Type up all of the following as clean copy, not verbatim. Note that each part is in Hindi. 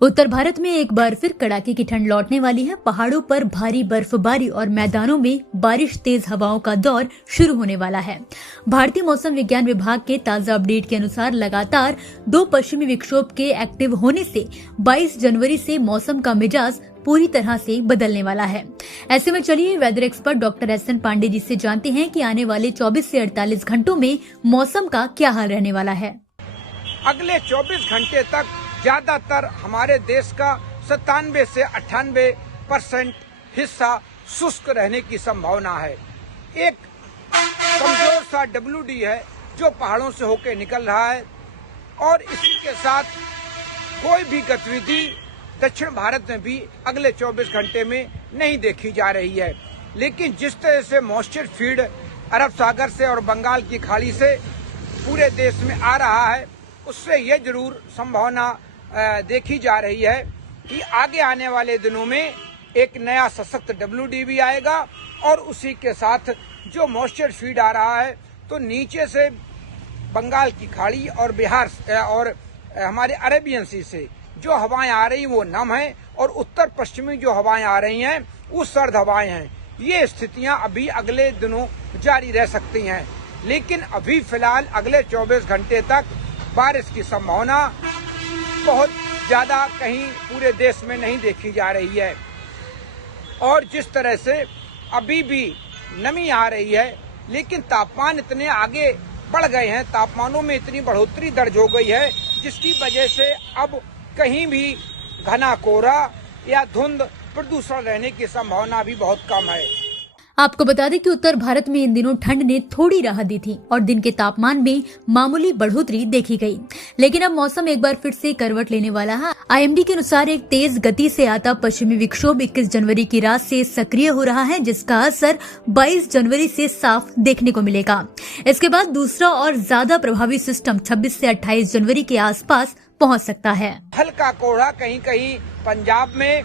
उत्तर भारत में एक बार फिर कड़ाके की ठंड लौटने वाली है। पहाड़ों पर भारी बर्फबारी और मैदानों में बारिश, तेज हवाओं का दौर शुरू होने वाला है। भारतीय मौसम विज्ञान विभाग के ताजा अपडेट के अनुसार लगातार 2 पश्चिमी विक्षोभ के एक्टिव होने से 22 जनवरी से मौसम का मिजाज पूरी तरह से बदलने वाला है। ऐसे में चलिए weather expert doctor S N. Pandey ji से जानते हैं कि आने वाले 24 से 48 घंटों में मौसम का क्या हाल रहने वाला है। अगले 24 घंटे तक ज्यादातर हमारे देश का 97 से 98% हिस्सा शुष्क रहने की संभावना है। एक कमजोर सा WD है जो पहाड़ों से होकर निकल रहा है और इसी के साथ कोई भी गतिविधि दक्षिण भारत में भी अगले 24 घंटे में नहीं देखी जा रही है। लेकिन जिस तरह से मॉइस्चर फीड अरब सागर से और बंगाल की खाड़ी से पूरे देश में आ रहा है, उससे ये जरूर संभावना देखी जा रही है कि आगे आने वाले दिनों में एक नया सशक्त WD भी आएगा और उसी के साथ जो मॉइस्चर फीड आ रहा है तो नीचे से बंगाल की खाड़ी और बिहार और हमारे अरेबियन सी से जो हवाएं आ रही वो नम हैं और उत्तर पश्चिमी जो हवाएं आ रही हैं वो सर्द हवाएं हैं। ये स्थितियां अभी अगले दिनों जारी रह सकती हैं, लेकिन अभी फिलहाल अगले 24 घंटे तक बारिश की संभावना बहुत ज्यादा कहीं पूरे देश में नहीं देखी जा रही है। और जिस तरह से अभी भी नमी आ रही है, लेकिन तापमान इतने आगे बढ़ गए हैं, तापमानों में इतनी बढ़ोतरी दर्ज हो गई है जिसकी वजह से अब कहीं भी घना कोहरा या धुंध, प्रदूषण रहने की संभावना भी बहुत कम है। आपको बता दें कि उत्तर भारत में इन दिनों ठंड ने थोड़ी राहत दी थी और दिन के तापमान में मामूली बढ़ोतरी देखी गई, लेकिन अब मौसम एक बार फिर से करवट लेने वाला है। IMD के अनुसार एक तेज गति से आता पश्चिमी विक्षोभ 21 जनवरी की रात से सक्रिय हो रहा है, जिसका असर 22 जनवरी से साफ देखने को मिलेगा। इसके बाद दूसरा और ज्यादा प्रभावी सिस्टम 26 से 28 जनवरी के आसपास पहुँच सकता है। हल्का कोहरा कहीं कहीं पंजाब में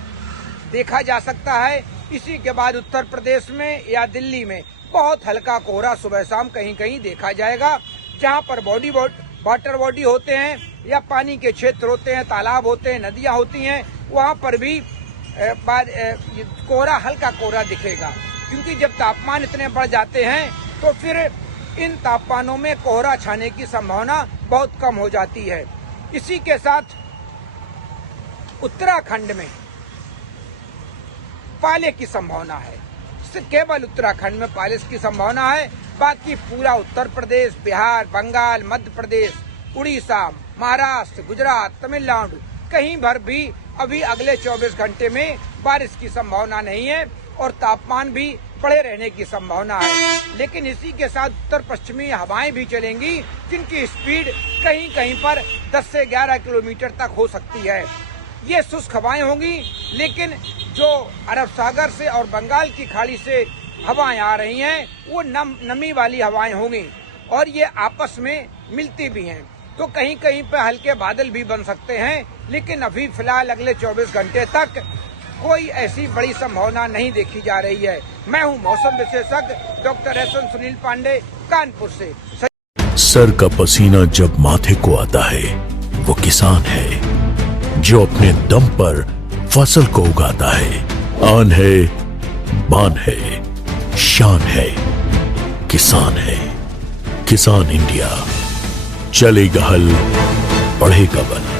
देखा जा सकता है। इसी के बाद उत्तर प्रदेश में या दिल्ली में बहुत हल्का कोहरा सुबह शाम कहीं कहीं देखा जाएगा। जहां पर वाटर बॉडी होते हैं या पानी के क्षेत्र होते हैं, तालाब होते हैं, नदियां होती हैं, वहां पर भी कोहरा, हल्का कोहरा दिखेगा। क्योंकि जब तापमान इतने बढ़ जाते हैं तो फिर इन तापमानों में कोहरा छाने की संभावना बहुत कम हो जाती है। इसी के साथ उत्तराखंड में पाले की संभावना है। सिर्फ केवल उत्तराखंड में पाले की संभावना है, बाकी पूरा उत्तर प्रदेश, बिहार, बंगाल, मध्य प्रदेश, उड़ीसा, महाराष्ट्र, गुजरात, तमिलनाडु कहीं भर भी अभी अगले 24 घंटे में बारिश की संभावना नहीं है और तापमान भी बढ़े रहने की संभावना है। लेकिन इसी के साथ उत्तर पश्चिमी हवाएं भी चलेंगी जिनकी स्पीड कहीं कहीं पर 10 से 11 किलोमीटर तक हो सकती है। ये शुष्क हवाएं होंगी, लेकिन जो अरब सागर से और बंगाल की खाड़ी से हवाएं आ रही हैं वो नमी वाली हवाएं होंगी और ये आपस में मिलती भी हैं, तो कहीं कहीं पर हल्के बादल भी बन सकते हैं। लेकिन अभी फिलहाल अगले 24 घंटे तक कोई ऐसी बड़ी संभावना नहीं देखी जा रही है। मैं हूं मौसम विशेषज्ञ डॉक्टर एस.एन. सुनील पांडे, कानपुर से। सर का पसीना जब माथे को आता है वो किसान है जो अपने दम पर फसल को उगाता है। आन है, बान है, शान है, किसान है। किसान इंडिया, चलेगा हल, बढ़ेगा बल।